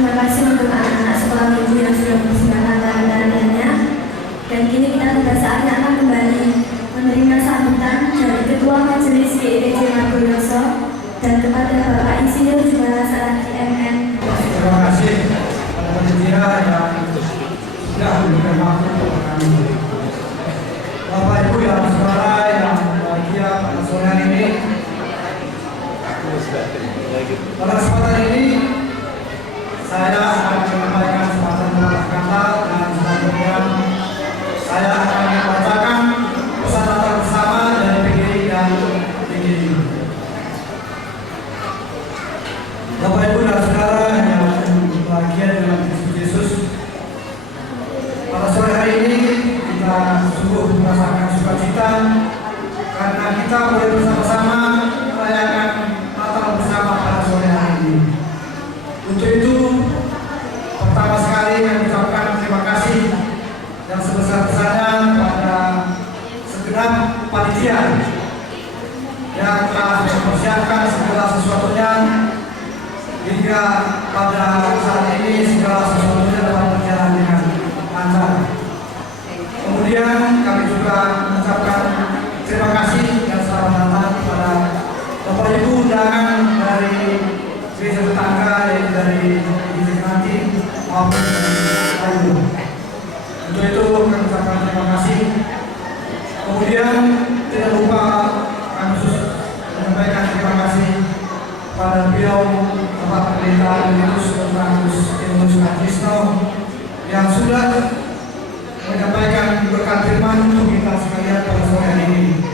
terima kasih untuk anak-anak sekolah minggu yang sudah mempersembahkan tarian-tariannya. Dan kini kita tiba saatnya akan kembali menerima sambutan dari Ketua Majelis GIPJ Margoyoso dan kepada Bapak Insinyur Juara Saragi MN. Terima kasih kepada panitia yang sudah memberikan waktu kepada kami. Bapak Ibu yang saudara yang bahagia pada sore hari ini. Pada kesempatan ini saya akan menyampaikan sepatah kata dan selanjutnya saya akan membacakan pesan Natal bersama dari PGI dan PGI. Bapak Ibu dan saudara yang bahagia dengan Kristus Yesus, pada sore hari ini kita sungguh merasakan sukacita karena kita boleh bersama-sama merayakan Natal bersama pada sore hari ini. Untuk itu, pertama sekali kami ucapkan terima kasih yang sebesar-besarnya kepada segenap panitia yang telah mempersiapkan segala sesuatunya hingga pada saat ini segala sesuatunya dapat berjalan dengan lancar. Kemudian kami juga mengucapkan terima kasih dan selamat datang kepada Bapak Ibu undangan dari gereja tetangga dari nanti maupun dari. Untuk itu kami ucapkan terima kasih. Kemudian tidak lupa kami menyampaikan terima kasih pada beliau Bapak Pendeta Dominus Timotius Sukatrisno yang sudah menyampaikan berkat firman untuk kita sekalian pada sore hari ini.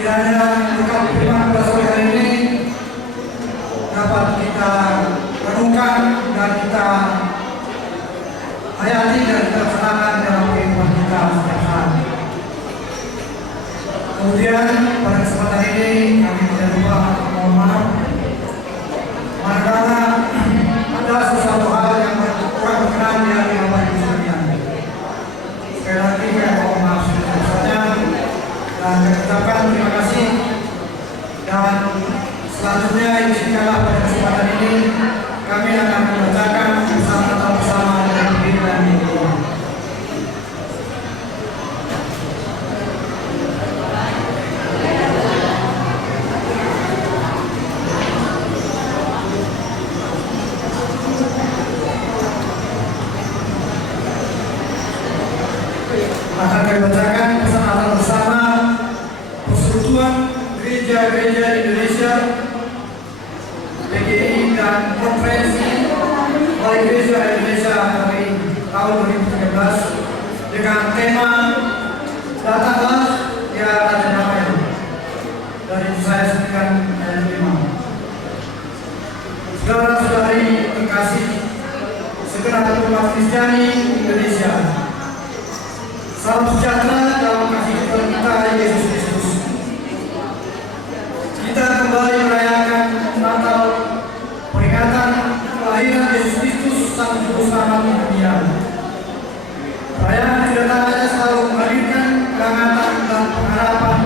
Kiranya berkat firman pada sore hari ini dapat kita renungkan dan kita hayati dan kita laksanakan dalam kehidupan kita setiap saat. Kemudian pada kesempatan ini kami tidak lupa mohon maaf manakala ada sesuatu hal yang kurang berkenan di hati Bapak Ibu sekalian. Sekali lagi kami mohon maaf sebesar-besarnya dan kami ucapkan terima kasih. Dan selanjutnya izinkanlah pada kesempatan ini kami akan membacakan pesan Natal bersama dari diri dan diri. Akan kami bacakan pesan Natal bersama Persekutuan Gereja-Gereja Indonesia PGI dan Konferensi Wali Gereja Indonesia dari tahun 2013 dengan tema Datanglah ya Raja Damai dari saya sendirikan ayat 5. Saudara-saudari terkasih segenap umat Kristiani Indonesia, salam sejahtera dalam kasih Tuhan kita Yesus Kristus. Kita kembali merayakan Natal, peringatan kelahiran Yesus Kristus Sang Juru Selamat dunia. Perayaan kedatangannya selalu menghadirkan kehangatan dan pengharapan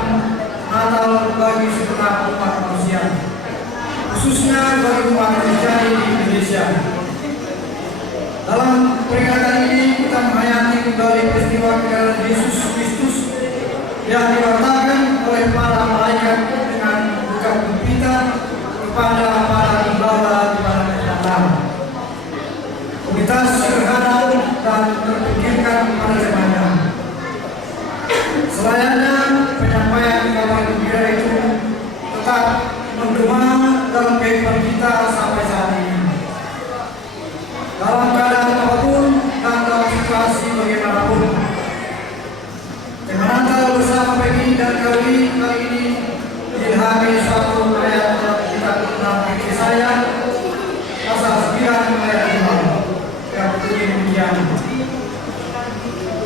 Natal bagi segenap umat manusia, khususnya bagi umat Kristiani di Indonesia. Dalam peringatan ini kita menghayati kembali peristiwa kelahiran Yesus Kristus yang diwartakan oleh para malaikat dengan buka gembira kepada para gembala di mana datang. Komunitas sederhana dan terpikirkan pada zamannya. Selayaknya penyampaian kabar gembira itu tetap menggema dalam kehidupan kita sampai saat ini. Dalam keadaan apapun dan dalam situasi bagaimanapun. Tema Natal bersama Peggy dan kali ini diilhami suatu ayat kitab tentang diri saya, pasal 9 ayat 5 yang bunyi demikian.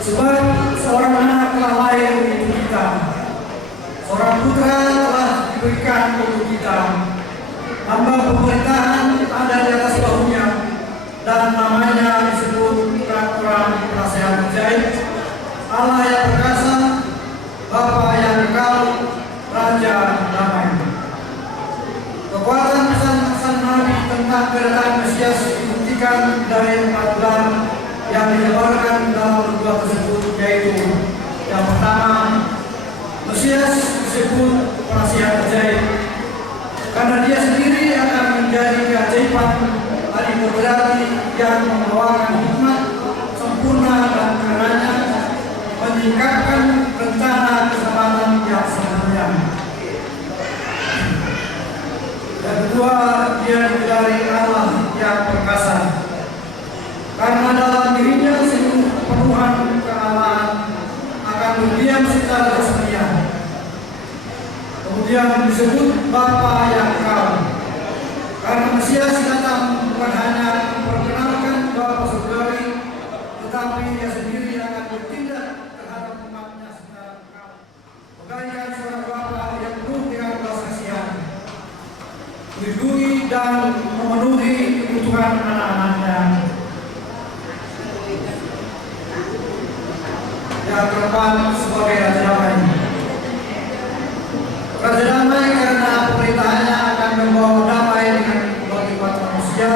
Sebab seorang anak telah lahir untuk kita, seorang putra telah diberikan untuk kita, lambang pemerintahan ada di atas bahunya, dan namanya disebut Peraturan Penasehat Ajaib, Allah yang perkasa, Bapa yang kekal, Raja Damai. Kekuatan pesan-pesan Nabi tentang kedatangan Mesias dibuktikan Mesias disebut penasihat ajaib karena dia sendiri akan menjadi keajaiban hari berarti yang membawakan hikmat sempurna dan karenanya meningkatkan rencana keselamatan yang sebenarnya. Yang kedua, dia dari Allah yang perkasa karena dalam dirinya seluruh penuhan kealamaan akan berdiam secara resmian. Kemudian disebut Bapa yang kekal karena Mesias datang bukan hanya memperkenalkan Bapa surgawi, tetapi dia sendiri akan bertindak terhadap umatnya secara kekal, bagaikan seorang Bapa yang penuh dengan belas kasihan, melindungi dan memenuhi kebutuhan anak-anaknya. Yang keempat, sebagai Raja Damai. Raja Damai karena pemerintahannya akan membawa damai dengan bagi umat manusia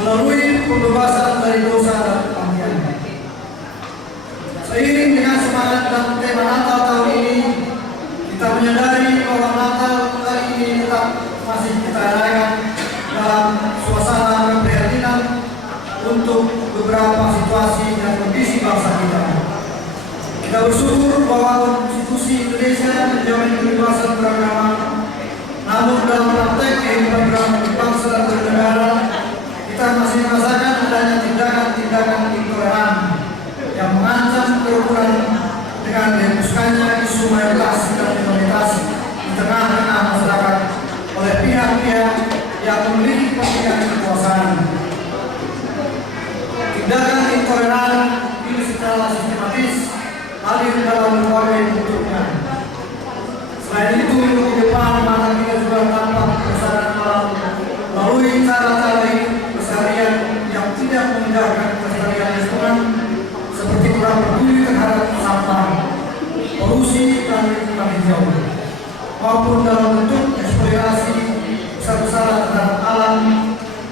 melalui pembebasan dari dosa dan kematian. Seiring dengan semangat dan tema Natal tahun ini, kita menyadari bahwa Natal kali ini tetap masih kita rayakan dalam suasana keprihatinan untuk beberapa situasi dan kondisi bangsa kita. Kita bersyukur bahwa konstitusi Indonesia menjamin kebebasan beragama, namun dalam praktek kehidupan berbangsa dan bernegara, kita masih merasakan adanya tindakan-tindakan intoleran yang mengancam kerukunan dengan dihembuskannya isu mayoritas dan minoritas di tengah-tengah masyarakat oleh pihak-pihak yang memiliki kepentingan kekuasaan. Tindakan intoleran ini secara sistematis hadir dalam berbagai bentuknya. Selain itu, di depan mata kita juga tampak kebesaran alam melalui cara-cara hidup keseharian yang tidak mengindahkan kelestarian lingkungan, seperti kurang peduli terhadap sampah, polusi dan lingkungan hijau, maupun dalam bentuk eksploitasi besar-besaran terhadap alam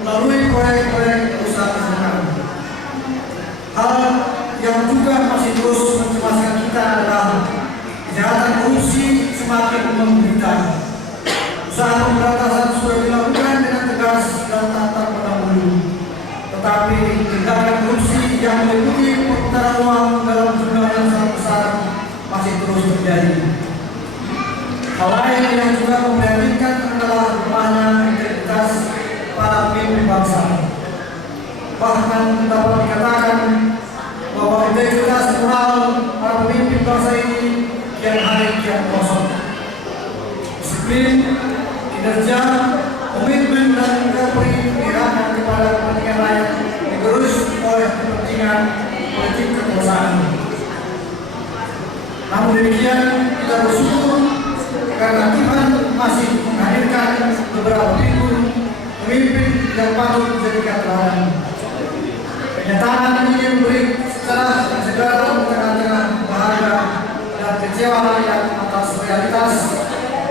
melalui proyek-proyek usaha lingkungan. Hal yang juga masih terus mencemaskan kita adalah kejahatan korupsi semakin memberitan. Usaha pemberantasan sudah dilakukan dengan tegas dan tanpa pandang-bulu, tetapi tindakan korupsi yang meliputi perputaran uang dalam jumlah yang sangat besar masih terus terjadi. Hal lain yang juga memprihatinkan adalah lemahnya integritas para pemimpin bangsa. Bahkan dapat dikatakan bahwa integritas moral para pemimpin bangsa ini kian hari kian kosong. Disiplin, kinerja, komitmen dan keprihatinan kepada kepentingan rakyat digerus oleh kepentingan politik kekuasaan. Namun demikian, kita bersyukur karena Tuhan masih menghadirkan beberapa pemimpin yang patut dijadikan teladan. Kenyataan ini memberi secara segala tengah-tengah bahagia dan kecewa rakyat atas realitas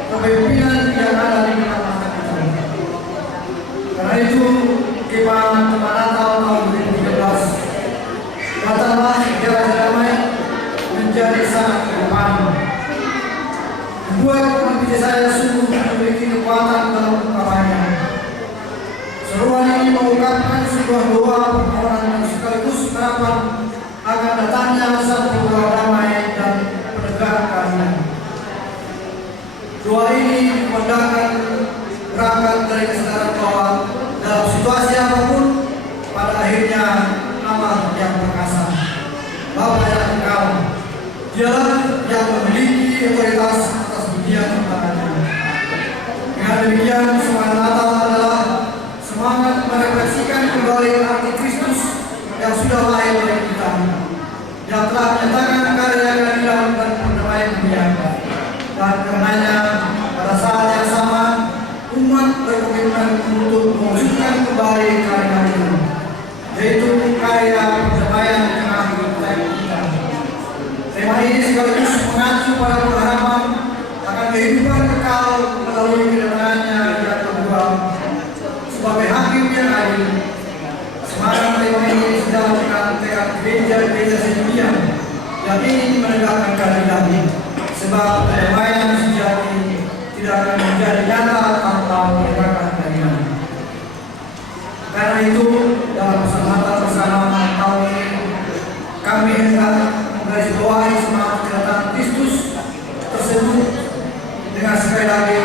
kepemimpinan yang ada di mata kita. Karena itu, tema Natal tahun 2013, katalah Raja Damai menjadi sangat relevan. Membuat hati saya sungguh memiliki kekuatan dalam ungkapannya. Seruan ini mengungkapkan sebuah doa permohonan dan sekaligus harapan akan datangnya satu doa damai dan penegakan keadilan. Doa ini mendatangkan berangkat dari kesadaran bahwa dalam situasi apapun, pada akhirnya Allah yang perkasa, Bapa yang kekal, Dialah yang memiliki otoritas atas dunia ciptaannya. Dengan demikian, semangat Natal adalah semangat merefleksikan kembali arti Kristus yang sudah lahir dari kita, yang telah menyatakan karya keadilan dan perdamaian dunia. Dan karenanya, pada saat yang sama, umat berkomitmen untuk mewujudkan kembali karya itu, yaitu karya perdamaian di tengah kita. Tema ini sekaligus mengacu pada pengharapan akan kehidupan kekal melalui kedatangannya yang kedua sebagai hakim yang adil. Semangat tema ini sedang tekad gereja-gereja sedunia yang ingin menegakkan keadilan, sebab kiranya sekali lagi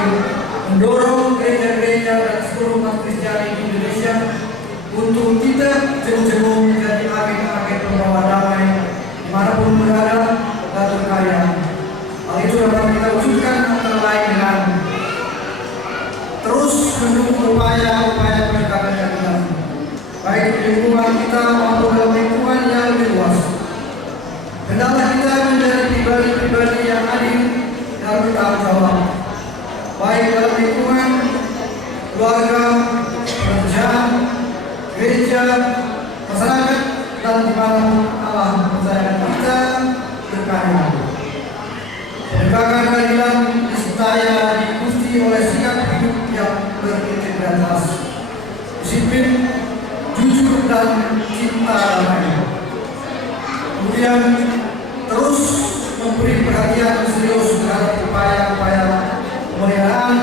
mendorong gereja-gereja dan seluruh umat Kristiani di Indonesia untuk kita jauh-jauh menjadi agen-agen pembawa damai dimanapun berada dan berkarya. Hal itu dapat kita wujudkan antara lain dengan terus mendukung upaya-upaya penegakan keadilan, baik di lingkungan kita maupun dalam lingkungan yang lebih luas. Hendaklah kita menjadi pribadi-pribadi yang adil dan bertanggung jawab, baik dalam lingkungan keluarga, pekerjaan, gereja, masyarakat, dan dimanapun Allah mempercayakan kita berkarya. Penegakan keadilan disertai diikuti oleh sikap hidup yang berintegritas, disiplin, jujur, dan cinta damai. Kemudian terus memberi perhatian serius terhadap upaya-upaya pemeliharaan,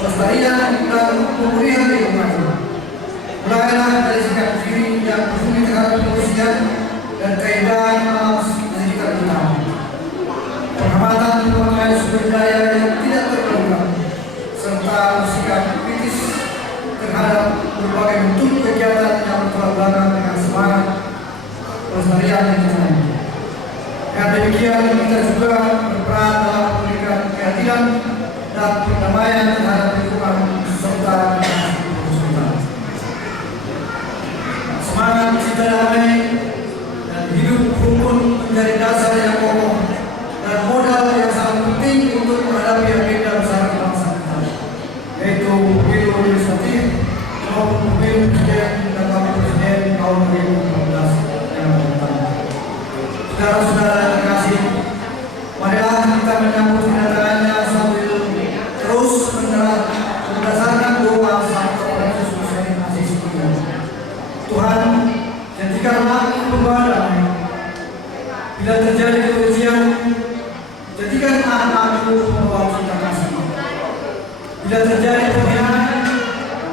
pelestarian, dan pemulihan lingkungan. Mulailah dari sikap diri yang peduli terhadap kebersihan dan keindahan alam sekitar kita. Pengamatan pemakaian sumber daya yang tidak terbarukan, serta sikap kritis terhadap berbagai bentuk kegiatan yang bertolak belakang dengan semangat pelestarian lingkungan. Dengan demikian kita juga berperan dalam memberikan keadilan dan perdamaian terhadap lingkungan serta kebersihan. Semangat cinta damai dan hidup rukun menjadi dasar yang kokoh dan modal yang sangat penting untuk menghadapi agenda besar bangsa kita, yaitu pemilu legislatif maupun pemilu presiden dan wakil presiden tahun 2014 yang akan datang. Saudara-saudara yang terkasih, marilah kita menyambut kedatangannya sambil terus berdasarkan doa Sang Yesus Kristus. Tuhan, jadikanlah aku pembawa damai. Bila terjadi kebencian, jadikanlah aku pembawa cinta kasih. Bila terjadi pengkhianatan,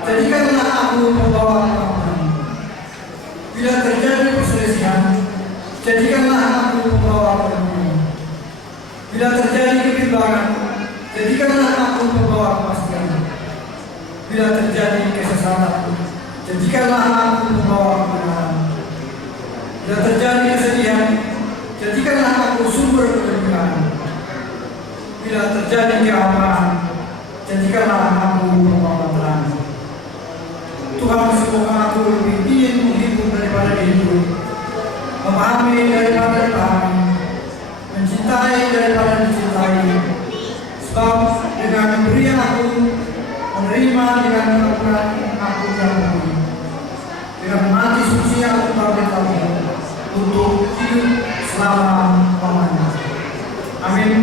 jadikanlah aku pembawa keamanan. Bila terjadi perselisihan, jadikanlah aku pembawa kebenaran. Bila terjadi kebimbangan, jadikanlah aku pembawa kepastian. Bila terjadi kesesatan, jadikanlah aku pembawa kebenaran. Bila terjadi kesedihan, jadikanlah aku sumber kegembiraan. Bila terjadi keharapan, jadikanlah aku pembawa terang. Tuhan, semoga aku lebih ingin menghibur daripada dihibur, memahami daripada dipahami, mencintai daripada dicintai. Sebab dengan memberi aku, menerima dengan pengampunan aku yang memberi. Dengan mati suci aku bangkit lagi untuk hidup selama-lamanya. Amin.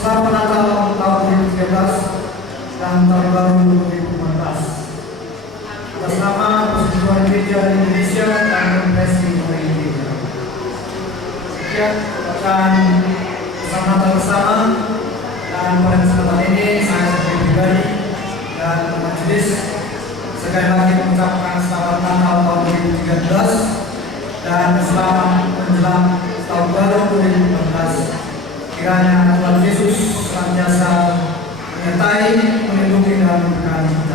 Selamat Natal tahun 2013 dan tahun baru 2014. Atas nama Persekutuan Gereja Indonesia dan Konferensi Gereja. Sekian akan bersama Natal bersama, dan pada kesempatan ini saya sebagai pribadi dan majelis sekali lagi mengucapkan selamat Natal tahun 2013 dan selamat menjelang tahun baru 2014. Kiranya Tuhan Yesus senantiasa menyertai, melindungi, dan memberkati.